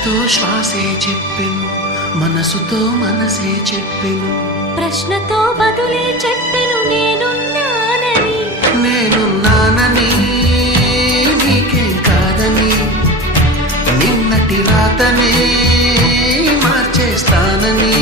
శ్వాసతో శ్వాసే చెప్పెను, మనసుతో మనసే చెప్పెను, ప్రశ్నతో బదులే చెప్పెను నేనున్నానని. నేనున్నానని నీకేం కాదని, నిన్నటి రాతనే మార్చేస్తానని.